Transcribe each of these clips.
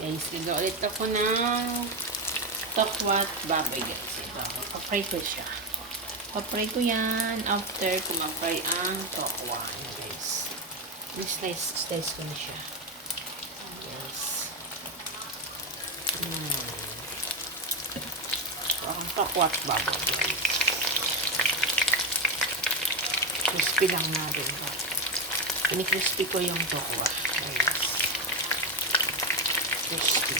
Guys, gagawa ulit ako ng tokwat baboy guys. Ito, papray ko siya. Papray ko yan after kumapray ang tokwa. Ayan guys. Slice ko na siya. Yes. Ang tokwat baboy guys. Crispy lang natin. Ini-crispy ko yung tokwa. Guys. Crispy.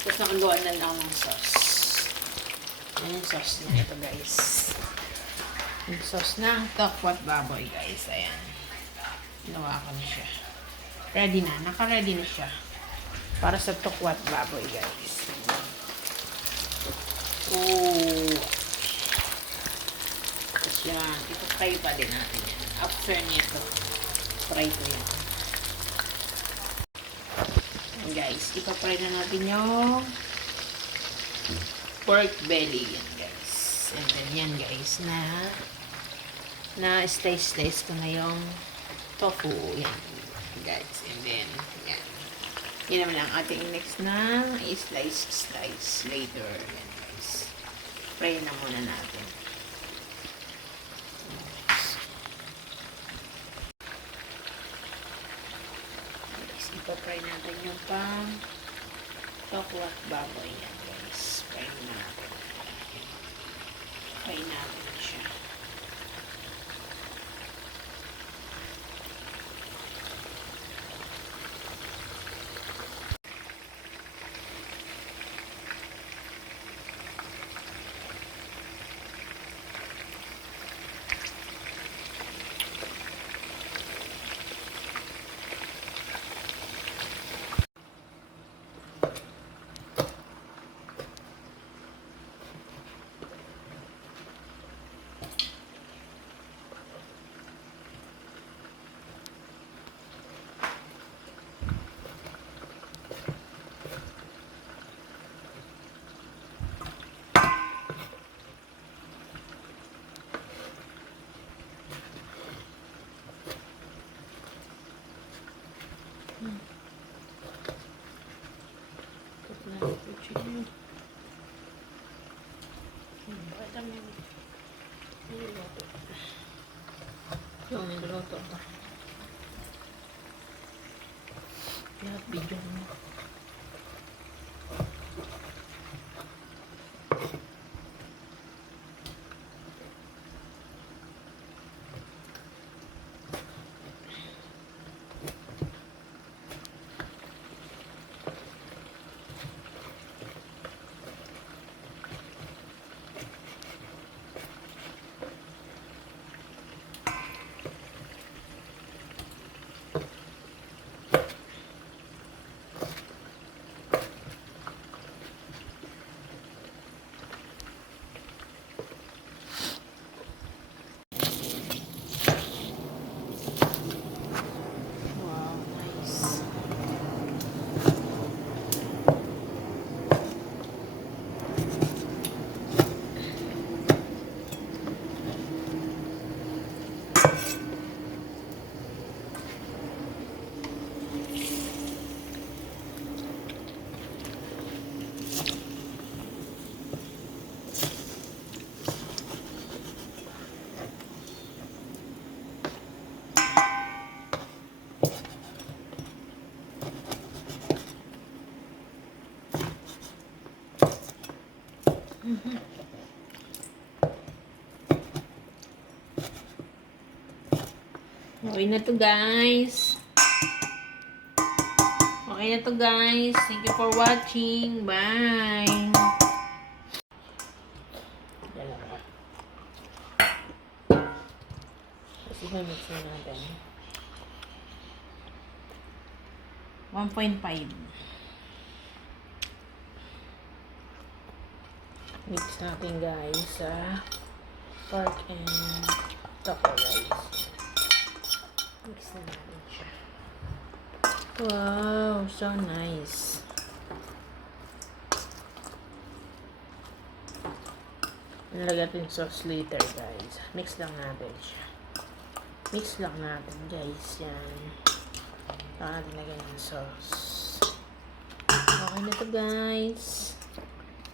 Tapos nakagawa na lang ng sauce. Ayan yung sauce na ito guys. Yung sauce na tokwat baboy guys. Ayan. Ginawa ko na siya. Ready na. Naka-ready na siya. Para sa tokwat baboy guys. Oh. Tapos yan. Ito-fry pa din natin yan. After nito, fry ko yan. And guys, ipapry na natin yung pork belly yan guys. And then yan guys, na slice ko na yung tofu yan guys. And then yan. Yan naman ang ating next na i-slice later yan guys. Fry na muna natin. Ipapry natin yung pang tokwat baboy yan guys. Fry natin. Fry natin siya. Yung nagluto ba? Lahat video mo. Okay na to guys. Okay na to guys. Thank you for watching. Bye. Kasi mix na natin. 1.5. Mix natin guys sa pork and taco rice. Mix na natin siya. Wow, so nice. Nalagay natin sauce later guys. Mix lang natin siya. Mix lang natin, guys. Yan. Saka natin lagyan ng sauce. Okay na to, guys.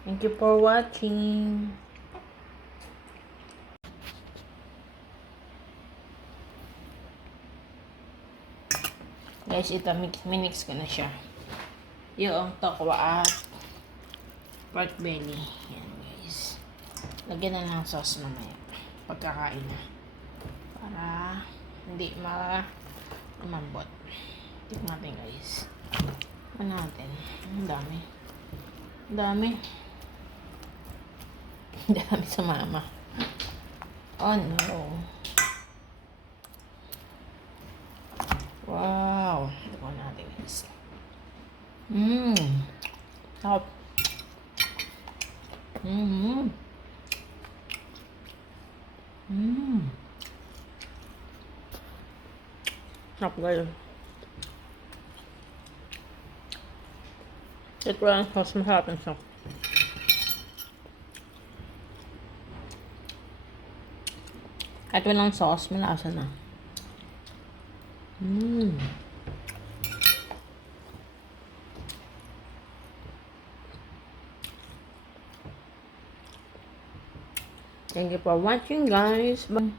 Thank you for watching. Guys, ito, minix ko na siya. Yung tokwa at pork belly. Yan, guys. Lagyan na ng sauce mamaya. Pagkakain na. Para hindi umambot. Tignan natin, guys. Ano natin? Ang dami. Ang dami. Ang dami sa mama. Oh, no. Wow. Tignan natin, guys. Sarap. Sarap, guys. Ito lang sauce, masarap yung sauce. Kahit walang sauce, malasa na. Thank you for watching, guys. Bye.